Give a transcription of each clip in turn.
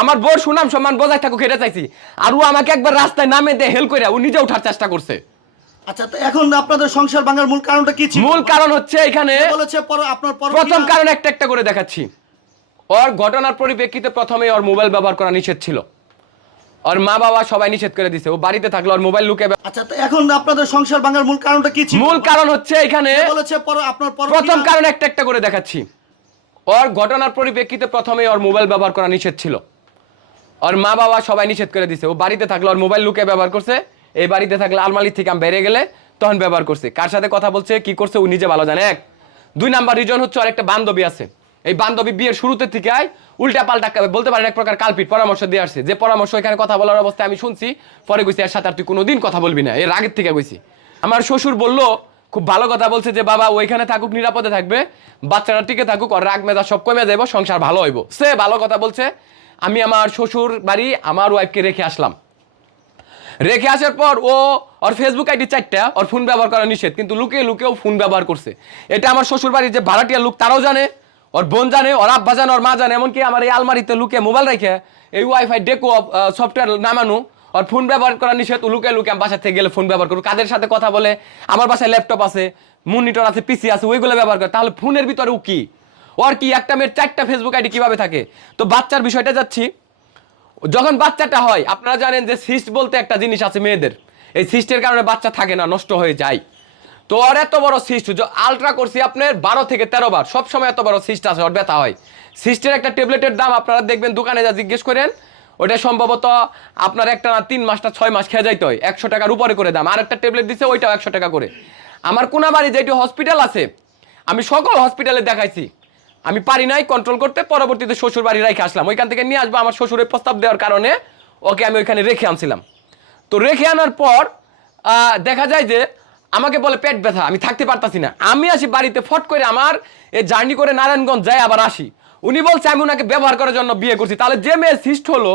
আমার বোর সুনাম সম্মান বজায় থাকুক এটা চাইছি। আর ও আমাকে একবার রাস্তায় নামে দিয়ে হেল করে ও নিজে ওঠার চেষ্টা করছে। আচ্ছা তো এখন আপনাদের সংসার ভাঙার মূল কারণটা কি ছিল? মূল কারণ হচ্ছে এখানে বলেছে পর আপনার পর প্রথম কারণ একটা একটা করে দেখাচ্ছি। ওর ঘটনার পরিপ্রেক্ষিতে প্রথমে ওর মোবাইল ব্যবহার করা নিষেধ ছিল। ওর মা বাবা সবাই নিষেধ করে দিছে। ও বাড়িতে থাকলে ওর মোবাইল লুকে আচ্ছা তো এখন আপনাদের সংসার ভাঙার মূল কারণটা কি ছিল? মূল কারণ হচ্ছে এখানে বলেছে পর আপনার পর প্রথম কারণ একটা একটা করে দেখাচ্ছি। ওর ঘটনার পরিপ্রেক্ষিতে প্রথমে ওর মোবাইল ব্যবহার করা নিষেধ ছিল। ওর মা বাবা সবাই নিষেধ করে দিছে। ও বাড়িতে থাকলে ওর মোবাইল লুকে ব্যবহার করছে। এই বাড়িতে থাকলে আলমারি থেকে আমি বেড়ে গেলে তখন ব্যবহার করছে। কার সাথে কথা বলছে, কি করছে, ও নিজে ভালো জানে। এক। দুই নাম্বার রিজন হচ্ছে আর একটা বান্ধবী আছে। এই বান্ধবী বিয়ের শুরুতে থেকে আয় উল্টা পাল্টা বলতে পারেন এক প্রকার কালপিট পরামর্শ দিয়ে আসছে। যে পরামর্শ এখানে কথা বলার অবস্থায় আমি শুনছি, পরে কইছি, এর সাথে আর তুই কোনোদিন কথা বলবি না। এর আগের থেকে কইছি। আমার শ্বশুর বলল, খুব ভালো কথা বলছে যে, বাবা ওইখানে থাকুক, নিরাপদে থাকবে। বাচ্চারা টিকে থাকুক আর রাগ মেজা সব কমে যাইব, সংসার ভালো হইব। সে ভালো কথা বলছে। আমি আমার শ্বশুর বাড়ি আমার ওয়াইফকে রেখে আসলাম। রেখে আসার পর ও ওর ফেসবুক আইডি চারটা, ওর ফোন ব্যবহার করা নিষেধ, কিন্তু লুকিয়ে লুকিয়েও ফোন ব্যবহার করছে। এটা আমার শ্বশুর বাড়ির যে ভাড়াটিয়া লোক, তারাও জানে, ওর বোন জানে, ওর আব্বা জানে, ওর মা জানে, এমনকি আমার এই আলমারিতে লুকে মোবাইল রেখে এই ওয়াইফাই ডেকো সফটওয়্যার নামানো, ওর ফোন ব্যবহার করা নিষেধ, লুকিয়ে আমি বাসা থেকে গেলে ফোন ব্যবহার করব। কাদের সাথে কথা বলে, আমার বাসায় ল্যাপটপ আছে মনিটর আছে পিসি আছে, ওইগুলো ব্যবহার করে, তাহলে ফোনের ভিতরে ও কি? ওর কি একটা মেয়ের চারটা ফেসবুক আইডি কীভাবে থাকে? তো বাচ্চার বিষয়টা যাচ্ছি। যখন বাচ্চাটা হয়, আপনারা জানেন যে সিস্ট বলতে একটা জিনিস আছে মেয়েদের। এই সিস্টের কারণে বাচ্চা থাকে না, নষ্ট হয়ে যায়। তো ওর এত বড় সিস্ট আলট্রা করছি আপনার বারো থেকে তেরো বার সবসময় এত বড় সিস্ট আছে, ওর ব্যথা হয়। সিস্টের একটা ট্যাবলেটের দাম আপনারা দেখবেন, দোকানে যা জিজ্ঞেস করেন ওটা সম্ভবত আপনার একটা না তিন মাসটা ছয় মাস খেয়ে যাইতে হয়, একশো টাকার উপরে করে দাম। আর একটা ট্যাবলেট দিছে, ওইটাও একশো টাকা করে। আমার কোনাবাড়ি যেটি হসপিটাল আছে, আমি সকল হসপিটালে দেখাইছি। আমি পারি নাই কন্ট্রোল করতে, পরবর্তীতে শ্বশুর বাড়ি রেখে আসলাম। ওইখান থেকে নিয়ে আসব, আমার শ্বশুরের প্রস্তাব দেওয়ার কারণে ওকে আমি ওইখানে রেখে আনছিলাম। তো রেখে আনার পর দেখা যায় যে আমাকে বলে পেট ব্যথা, আমি থাকতে পারতাছি না। আমি আসি বাড়িতে, ফট করে আমার এই জার্নি করে নারায়ণগঞ্জ যাই, আবার আসি। উনি বলছে, আমি ওনাকে ব্যবহার করার জন্য বিয়ে করছি। তাহলে যে মেয়ে সিস্ট হলো,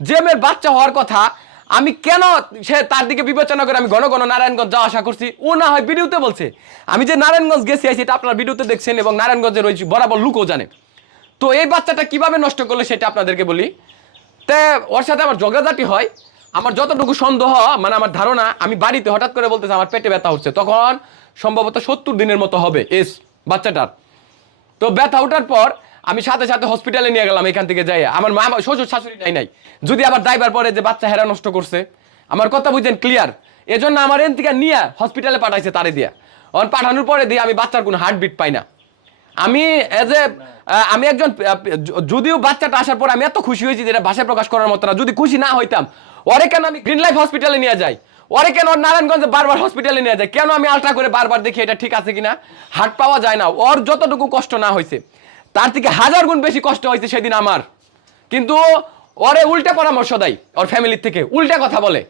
যে মেয়ের বাচ্চা হওয়ার কথা আমি কেন সে তার দিকে বিবেচনা করে আমি ঘন ঘন নারায়ণগঞ্জ যাওয়া আশা করছি? ও না হয় ভিডিওতে বলছে। আমি যে নারায়ণগঞ্জ গেছি আছি এটা আপনার ভিডিওতে দেখছেন এবং নারায়ণগঞ্জে ওই বরাবর লুকও জানে। তো এই বাচ্চাটা কীভাবে নষ্ট করল সেটা আপনাদেরকে বলি। তে, ওর সাথে আমার ঝগড়াঝাটি হয়। আমার যতটুকু সন্দেহ মানে আমার ধারণা, আমি বাড়িতে হঠাৎ করে বলতেছে, আমার পেটে ব্যথা হচ্ছে তখন সম্ভবত সত্তর দিনের মতো হবে, এস, বাচ্চাটার। তো ব্যথা ওঠার পর আমি সাথে সাথে হসপিটালে নিয়ে গেলাম এখান থেকে যাই আমার মা শ্বশুর শাশুড়ি নাই নাই। যদি আবার দায়বার পরে যে বাচ্চা হেরা নষ্ট করছে, আমার কথা বুঝছেন ক্লিয়ার এজন্য আমার এন থেকে নিয়ে হসপিটালে পাঠাইছে তারে দিয়া। অন পাঠানোর পরে দিয়ে আমি বাচ্চার কোনো হার্টবিট পাই না। আমি এজ এ আমি একজন যদিও বাচ্চাটা আসার পর আমি এত খুশি হয়েছি যেটা ভাষায় প্রকাশ করার মতো না, যদি খুশি না হইতাম, ওরে কেন আমি গ্রিন লাইফ হসপিটালে নিয়ে যাই? ওরে কেন ওর নারায়ণগঞ্জে বারবার হসপিটালে নিয়ে যায় কেন আমি আলট্রা করে বারবার দেখি এটা ঠিক আছে কিনা? হাট পাওয়া যায় না। ওর যতটুকু কষ্ট না হয়েছে তার থেকে হাজার গুণ বেশি কষ্ট হয়েছে সেদিন আমার। কিন্তু ওরে উল্টে পরামর্শ দেয় ওর ফ্যামিলির থেকে, উল্টে কথা বলে।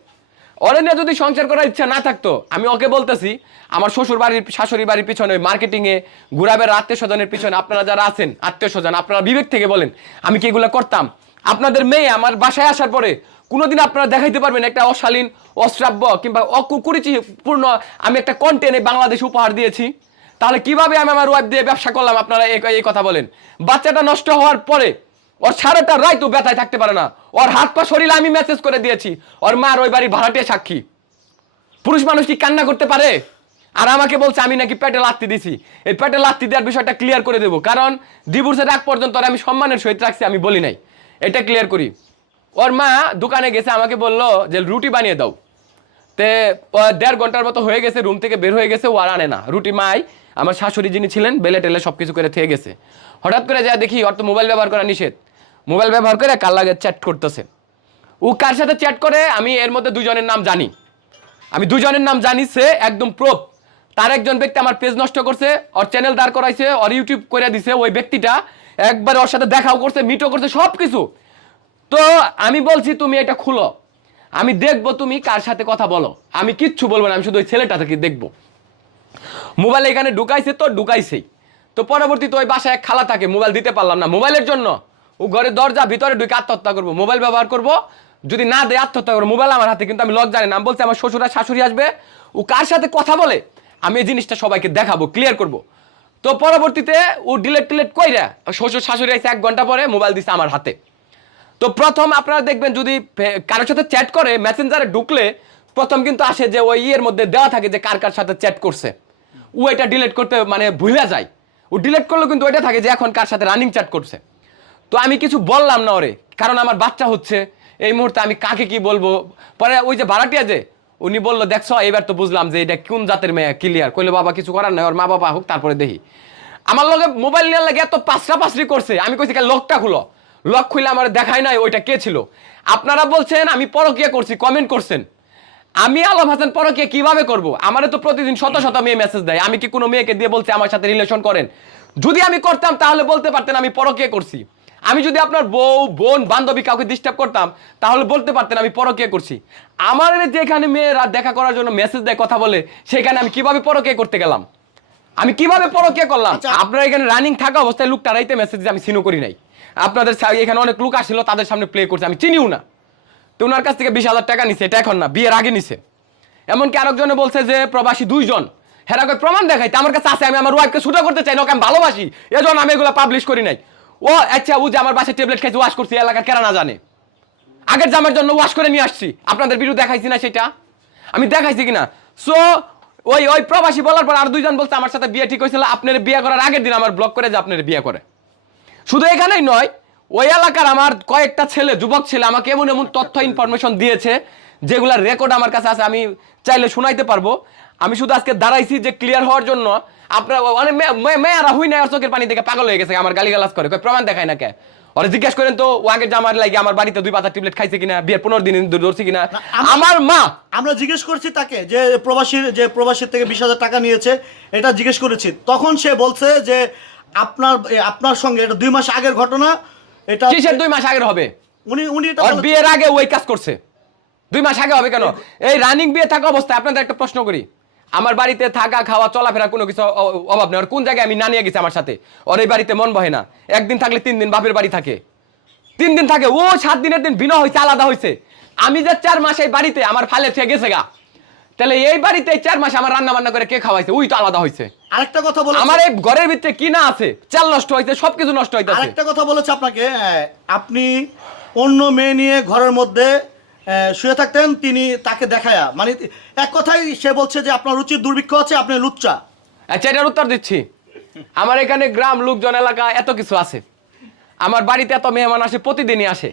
ওরে নিয়ে যদি সংসার করার ইচ্ছা না থাকতো, আমি ওকে বলতেছি, আমার শ্বশুর বাড়ির শাশুড়ি বাড়ির পিছনে মার্কেটিংয়ে ঘুরাবের আত্মীয় স্বজনের পিছনে আপনারা যারা আছেন আত্মীয় স্বজন আপনারা বিবেক থেকে বলেন, আমি কি এগুলো করতাম? আপনাদের মেয়ে আমার বাসায় আসার পরে কোনোদিন আপনারা দেখাইতে পারবেন একটা অশালীন, অশ্রাব্য কিংবা অকুরুচিপূর্ণ আমি একটা কন্টেন্ট বাংলাদেশ উপহার দিয়েছি। তাহলে কীভাবে আমি আমার ওয়াইফ দিয়ে ব্যবসা করলাম? আপনারা এই কথা বলেন। বাচ্চাটা নষ্ট হওয়ার পরে ওর সারাটা রায় তো ব্যথায় থাকতে পারে না। ওর হাত পা শরীরে আমি মেসেজ করে দিয়েছি। ওর মার ওই বাড়ির ভাড়াটিয়া সাক্ষী। পুরুষ মানুষ কি কান্না করতে পারে? আর আমাকে বলছে, আমি নাকি পেটে লাত্তি দিছি। এই পেটে লাত্তি দেওয়ার বিষয়টা ক্লিয়ার করে দেবো। কারণ ডিভোর্সের আগ পর্যন্ত আমি সম্মানের সহিত রাখছি, আমি বলি নাই। এটা ক্লিয়ার করি। ওর মা দোকানে গেছে, আমাকে বলল যে, রুটি বানিয়ে দাও। তে দেড় ঘণ্টার মতো হয়ে গেছে রুম থেকে বের হয়ে গেছে, ও আর আনে না। রুটি মাই আমার শাশুড়ি যিনি ছিলেন, বেলে টেলে সব কিছু করে থেকে গেছে। হঠাৎ করে যা দেখি ওর তো মোবাইল ব্যবহার করা নিষেধ। মোবাইল ব্যবহার করে কার লাগে চ্যাট করতেছে? ও কার সাথে চ্যাট করে, আমি এর মধ্যে দুজনের নাম জানি। আমি দুজনের নাম জানি, সে একদম প্রোপ তার একজন ব্যক্তি আমার পেজ নষ্ট করছে, ওর চ্যানেল দাঁড় করাইছে, ওর ইউটিউব করে দিছে, ওই ব্যক্তিটা একবার ওর সাথে দেখাও করছে মিটও করছে সব কিছু তো আমি বলছি, তুমি এটা খুলো। আমি দেখব তুমি কার সাথে কথা বলো। আমি কিচ্ছু বলব না, আমি শুধু ওই ছেলেটা থেকে দেখব। মোবাইল এখানে ঢুকাইছে তো ঢুকাইছেই। তো পরবর্তীতে ওই বাসায় এক খালা থাকে, মোবাইল দিতে পারলাম না। মোবাইলের জন্য ও ঘরে দরজা ভিতরে ঢুকে আত্মহত্যা করব। মোবাইল ব্যবহার করব, যদি না দেয় আত্মহত্যা করব। মোবাইল আমার হাতে, কিন্তু আমি লক জানি না। বলছি, আমার শ্বশুরা, শাশুড়ি আসবে, ও কার সাথে কথা বলে? আমি এই জিনিসটা সবাইকে দেখাবো ক্লিয়ার করব। তো পরবর্তীতে ও ডিলেট টিলেট কইরা শ্বশুর, শাশুড়ি এসে এক ঘণ্টা পরে মোবাইল দিছে আমার হাতে। তো প্রথম আপনারা দেখবেন যদি কারোর সাথে চ্যাট করে মেসেঞ্জারে ঢুকলে প্রথম কিন্তু আসে যে ওই ইয়ের মধ্যে দেওয়া থাকে যে কার কার সাথে চ্যাট করছে। ও এটা ডিলেট করতে মানে ভুলে যায়। ও ডিলেট করলেও কিন্তু ওইটা থাকে যে এখন কার সাথে রানিং চ্যাট করছে। তো আমি কিছু বললাম না ওরে, কারণ আমার বাচ্চা হচ্ছে, এই মুহূর্তে আমি কাকে কি বলব? পরে ওই যে ভাড়াটিয়া যে, উনি বলল, দেখছ, এবার তো বুঝলাম যে এটা কোন জাতের মেয়ে ক্লিয়ার কইলে, বাবা, কিছু করার নাই, ওর মা বাবা হোক, তারপরে দেখি। আমার লগে মোবাইল নেওয়ার লাগে এত পাঁচটা পাঁচটি করছে, আমি কইছি, "কাল লকটা খুলো। লক খুলে আমার দেখায় নাই ওইটা কে ছিল। আপনারা বলছেন, আমি পরকিয়া করছি কমেন্ট করছেন। আমি আলম হাসান পরকিয়া কীভাবে করব? আমারে তো প্রতিদিন শত শত মেয়ে মেসেজ দেয়। আমি কি কোনো মেয়েকে দিয়ে বলছি আমার সাথে রিলেশন করেন? যদি আমি করতাম তাহলে বলতে পারতেন আমি পরকিয়া করছি। আমি যদি আপনার বউ বোন বান্ধবী কাউকে ডিস্টার্ব করতাম তাহলে বলতে পারতেন আমি পরকিয়া করছি। আমার যেখানে মেয়েরা দেখা করার জন্য মেসেজ দেয় কথা বলে সেখানে আমি কীভাবে পরকিয়া করতে গেলাম? আমি কীভাবে পরকিয়া করলাম? আচ্ছা। আপনার এখানে রানিং থাকা অবস্থায় লুকটা রাইতে মেসেজ দিয়ে আমি সিনও করি নাই। আপনাদের এখানে অনেক লোক আসছিল তাদের সামনে প্লে করছে আমি চিনিও না। তো ওনার কাছ থেকে বিশ হাজার টাকা নিছে, এটা এখন না, বিয়ের আগে নিছে। এমনকি আরেকজনে বলছে যে প্রবাসী দুইজন, হেরা কই প্রমাণ দেখাইতে, আমার কাছে আছে, আমি আমার ওয়াইফকে ছুটো করতে চাই না, ওকে আমি ভালোবাসি, এজন্য আমি এগুলো পাবলিশ করি নাই। ও আচ্ছা ও যে আমার বাসায় ট্যাবলেট খাইছে ওয়াশ করছি এলাকার কেরা না জানে? আগের জামার জন্য ওয়াশ করে নিয়ে আসছি, আপনাদের বিরুদ্ধে দেখাইছি না সেটা? আমি দেখাইছি কিনা? সো ওই ওই প্রবাসী বলার পর আর দুইজন বলছে, আমার সাথে বিয়ে ঠিক হয়েছিল, আপনার বিয়ে করার আগের দিন আমার ব্লক করে যে আপনার বিয়ে করে। শুধু এখানেই নয় ওই এলাকার আমার কয়েকটা ছেলে যুবক ছেলে আমাকে এমন এমন তথ্য ইনফরমেশন দিয়েছে যেগুলার রেকর্ড আমার কাছে আছে আমি চাইলে শোনাইতে পারব। আমি শুধু আজকে দাঁড়াইছি যে ক্লিয়ার হওয়ার জন্য। আপনার অনেক মেয়ে- মেয়েরা হুই না আর চোখের পানি দেখে পাগল হয়ে গেছে আমার গালিগালাজ করে। প্রমাণ দেখায় না কে? ওরা জিজ্ঞেস করেন তো ও আগের জামার লাগে আমার বাড়িতে দুই পাতা টিবলেট খাইছে কিনা বিয়ের পনেরো দিন ধরছি কিনা? আমার মা! আমরা জিজ্ঞেস করছি তাকে যে প্রবাসীর যে প্রবাসীর থেকে বিশ হাজার টাকা নিয়েছে এটা জিজ্ঞেস করেছি। তখন সে বলছে যে আপনার আপনার সঙ্গে এটা দুই মাস আগের ঘটনা এটা কিসের দুই মাস আগের হবে? উনি উনি এটা বিয়ের আগে ওই কাজ করছে। দুই মাস আগে হবে কেন? এই রানিং বিয়ে থাকা অবস্থায় আপনাদের একটা প্রশ্ন করি। আমার বাড়িতে থাকা খাওয়া চলাফেরা কোনো কিছু অভাব নেই। আর কোন জায়গায় আমি না নিয়ে গেছি আমার সাথে? ওর এই বাড়িতে মন বহে না। একদিন থাকলে তিন দিন বাপের বাড়ি থাকে। তিন দিন থাকে। ও সাত দিনের দিন ভিন্ন হয়েছে আলাদা হয়েছে আমি যে চার মাস এই বাড়িতে আমার ফালে থেকে গেছে গা। তাহলে এই বাড়িতে চার মাস আমার রান্না বান্না করে কে খাওয়াইছে? ওই তো আলাদা হয়েছে আরেকটা কথা বলে আমার এই ঘরের ভিতরে কি না আছে? চাল নষ্ট হয়েছে সবকিছু নষ্ট হইতেছে। আরেকটা কথা বলেছে আপনাকে আপনি অন্য মেয়ে নিয়ে ঘরের মধ্যে শুয়ে থাকতেন তিনি তাকে দেখায়া। মানে এক কথাই সে বলছে যে আপনার রুচির দুর্ভিক্ষ আছে আপনি লুচ্চা। আচ্ছা এটার উত্তর দিচ্ছি। আমার এখানে গ্রাম লোকজন এলাকা এত কিছু আছে। আমার বাড়িতে এত মেহমান আসে প্রতিদিনই আসে।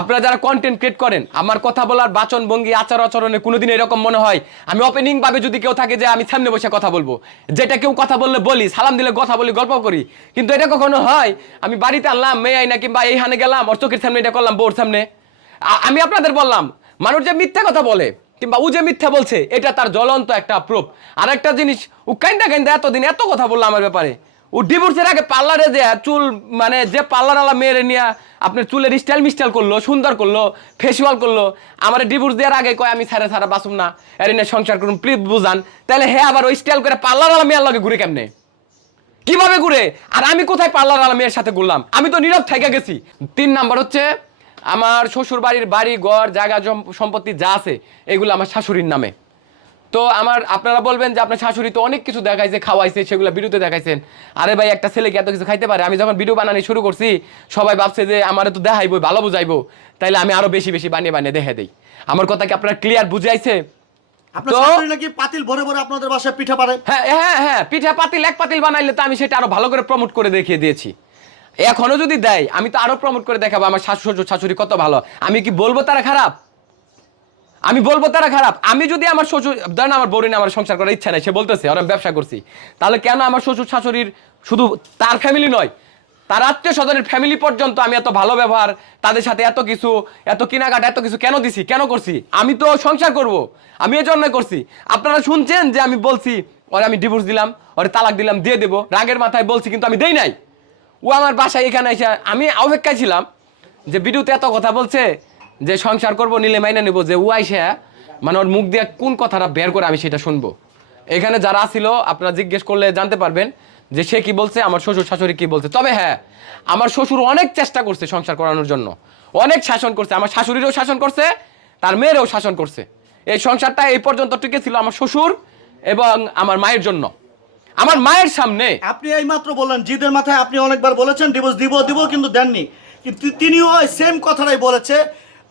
আপনারা যারা কন্টেন্ট ক্রিয়েট করেন, আমার কথা বলার বাচন, ভঙ্গি, আচার আচরণে কোনোদিন এরকম মনে হয়, আমি ওপেনিং ভাবে যদি কেউ থাকে যে আমি সামনে বসে কথা বলব। যেটা কেউ কথা বললে বলি, সালাম দিলে কথা বলি, গল্প করি। কিন্তু এটা কখনো হয়, আমি বাড়িতে আনলাম, মেয়ে আইনা কিংবা এইখানে গেলাম, ওর চোখের সামনে এটা করলাম বোর সামনে। আমি আপনাদের বললাম, মানুষ যে মিথ্যা কথা বলে, কিংবা ও যে মিথ্যা বলছে, এটা তার জ্বলন্ত একটা প্রুফ আর একটা জিনিস, ও কাইন্দা কাইন্দা এতদিন এত কথা বলল আমার ব্যাপারে। ও ডিভোর্সের আগে পার্লারে যে চুল মানে যে পার্লারওয়ালা মেয়েরে নিয়ে আপনার চুলের স্টাইল মিস্টাইল করল, সুন্দর করল ফেসিয়াল করল, আমার ডিভোর্স দেওয়ার আগে কয়, আমি সারা সারা বাসুম না, এর নিয়ে সংসার করুন প্লিজ বুঝান। তাহলে হ্যাঁ আবার ওই স্টাইল করে পার্লারওয়ালা মেয়ের লগে ঘুরে কেমনে? কীভাবে ঘুরে? আর আমি কোথায় পার্লার আলা মেয়ের সাথে ঘুরলাম? আমি তো নীরব থেকে গেছি। তিন নাম্বার হচ্ছে, আমার শ্বশুর বাড়ির বাড়ি, ঘর, জায়গা সম্পত্তি যা আছে, এগুলো আমার শাশুড়ির নামে। তো আমার আপনারা বলবেন যে আপনার শাশুড়ি তো অনেক কিছু দেখাইছে খাওয়াইছে সেগুলো ভিডিওতে দেখাইছেন। আরে ভাই একটা ছেলেকে এত কিছু খাইতে পারে? আমি যখন ভিডিও বানানি শুরু করছি সবাই ভাবছে যে আমার তো দেখাইবো ভালো বুঝাইবো। তাইলে আমি আরও বেশি বেশি বানিয়ে বানিয়ে দেখে দিই। আমার কথা কি আপনার ক্লিয়ার বুঝাইছে? আপনার নাকি পাতিল ভরে ভরে আপনাদের বাসায় পিঠা পারে হ্যাঁ হ্যাঁ হ্যাঁ পিঠা পাতিল এক পাতিল বানাইলে তো আমি সেটা আরও ভালো করে প্রমোট করে দেখিয়ে দিয়েছি। এখনও যদি দেয় আমি তো আরও প্রমোট করে দেখাবো আমার শাশু শ্বশুর শাশুড়ি কত ভালো। আমি কি বলব তারা খারাপ? আমি বলব তারা খারাপ। আমি যদি আমার শ্বশুর ধরেন আমার বউরিনে আমার সংসার করার ইচ্ছা নাই, সে বলতেছে ওরা ব্যবসা করছি। তাহলে কেন আমার শ্বশুর শাশুড়ির শুধু তার ফ্যামিলি নয়, তার আত্মীয় স্বজনের ফ্যামিলি পর্যন্ত আমি এত ভালো ব্যবহার, তাদের সাথে এত কিছু, এত কেনাকাটা, এত কিছু কেন দিছি, কেন করছি? আমি তো সংসার করব, আমি এই জন্যই করছি। আপনারা শুনছেন যে আমি বলছি ওরে আমি ডিভোর্স দিলাম ওরে তালাক দিলাম, দিয়ে দেবো, রাগের মাথায় বলছি, কিন্তু আমি দেই নাই। ও আমার বাসায় এখানে এসে আমি অপেক্ষায় ছিলাম যে ভিডিওতে এত কথা বলছে যে সংসার করব নিলে মাইনে নেব, যে ও আইসে মানে ওর মুখ দিয়ে কোন কথাটা বের করে আমি সেটা শুনব। এখানে যারা ছিল আপনারা জিজ্ঞেস করলে জানতে পারবেন যে সে কি বলছে, আমার শ্বশুর শাশুড়ি কি বলছে। তবে হ্যাঁ আমার শ্বশুর অনেক চেষ্টা করছে সংসার করানোর জন্য। অনেক শাসন করছে, আমার শাশুড়িরও শাসন করছে, তার মেয়েরও শাসন করছে। এই সংসারটা এই পর্যন্ত টিকে ছিল আমার শ্বশুর এবং আমার মায়ের জন্য। আমার মায়ের সামনে আপনি এই মাত্র বললেন, জিদের মাথায় আপনি অনেকবার বলেছেন ডিভোর্স দিব দিব, কিন্তু দেননি। কিন্তু তিনিও সেম কথাটাই বলেছে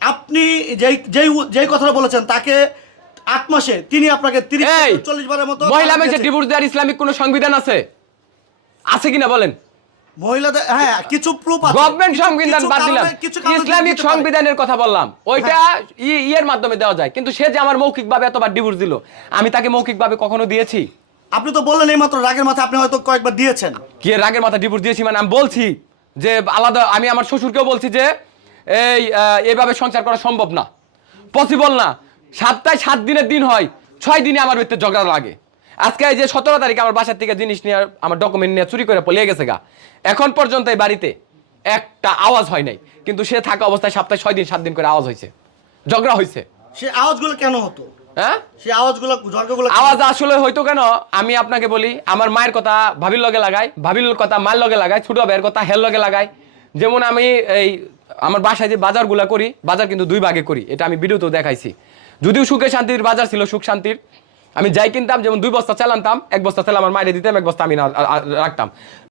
আপনি যেই যেই যেই কথাটা বলেছেন তাকে আট মাসে তিনি আপনাকে তিরিশ চল্লিশ বারের মতো মহিলা মেয়েছে। ডিভোর্স দেওয়ার ইসলামিক কোনো সংবিধান আছে? আছে কিনা বলেন? মহিলাদের হ্যাঁ কিছু প্রুফ আছে। গভর্নমেন্ট সংবিধান বাদ দিলাম। ইসলামিক সংবিধানের কথা বললাম। ওইটা ইয়ের মাধ্যমে দেওয়া যায়। কিন্তু সে যে আমার মৌখিকভাবে এতবার ডিভোর্স দিল আমি তাকে মৌখিকভাবে কখনো দিয়েছি? আপনি তো বললেন এই মাত্র রাগের মাথায় আপনি হয়তো কয়েকবার দিয়েছেন। কি রাগের মাথা ডিভোর্স দিয়েছি মানে আমি বলছি যে আলাদা আমি আমার শ্বশুরকেও বলছি যে এই আহ, এইভাবে সংসার করা সম্ভব না। পসিবল না। সপ্তাহে সাত দিনের দিন হয় ছয় দিনে আমার ভিতরে ঝগড়া লাগে। আজকে এই যে সতেরো তারিখে আমার বাসার থেকে জিনিস নিয়ে আমার ডকুমেন্ট নিয়ে চুরি করে পলিয়ে গেছে গা। এখন পর্যন্ত এই বাড়িতে একটা আওয়াজ হয় নাই। কিন্তু সে থাকা অবস্থায় সপ্তাহে ছয় দিন সাত দিন করে আওয়াজ হয়েছে। ঝগড়া হয়েছে। সে আওয়াজগুলো কেন হতো? হ্যাঁ? সে আওয়াজগুলো ঝড়গুলো আওয়াজ আসলে হয়তো কেন? আমি আপনাকে বলি আমার মায়ের কথা ভাবির লগে লাগাই ভাবির কথা মায়ের লগে লাগাই ছোট ভাইয়ের কথা হের লগে লাগাই। যেমন আমি এই আমার বাসায় যে বাজারগুলো করি, বাজার কিন্তু দুই ভাগে করি, এটা আমি ভিডিওতেও দেখাইছি। যদিও সুখে শান্তির বাজার ছিল, সুখ শান্তির, আমি যাই কিনতাম, যেমন দুই বস্তা চালানতাম, এক বস্তা চাল আমার মায়ের দিতাম এক বস্তা আমি রাখতাম।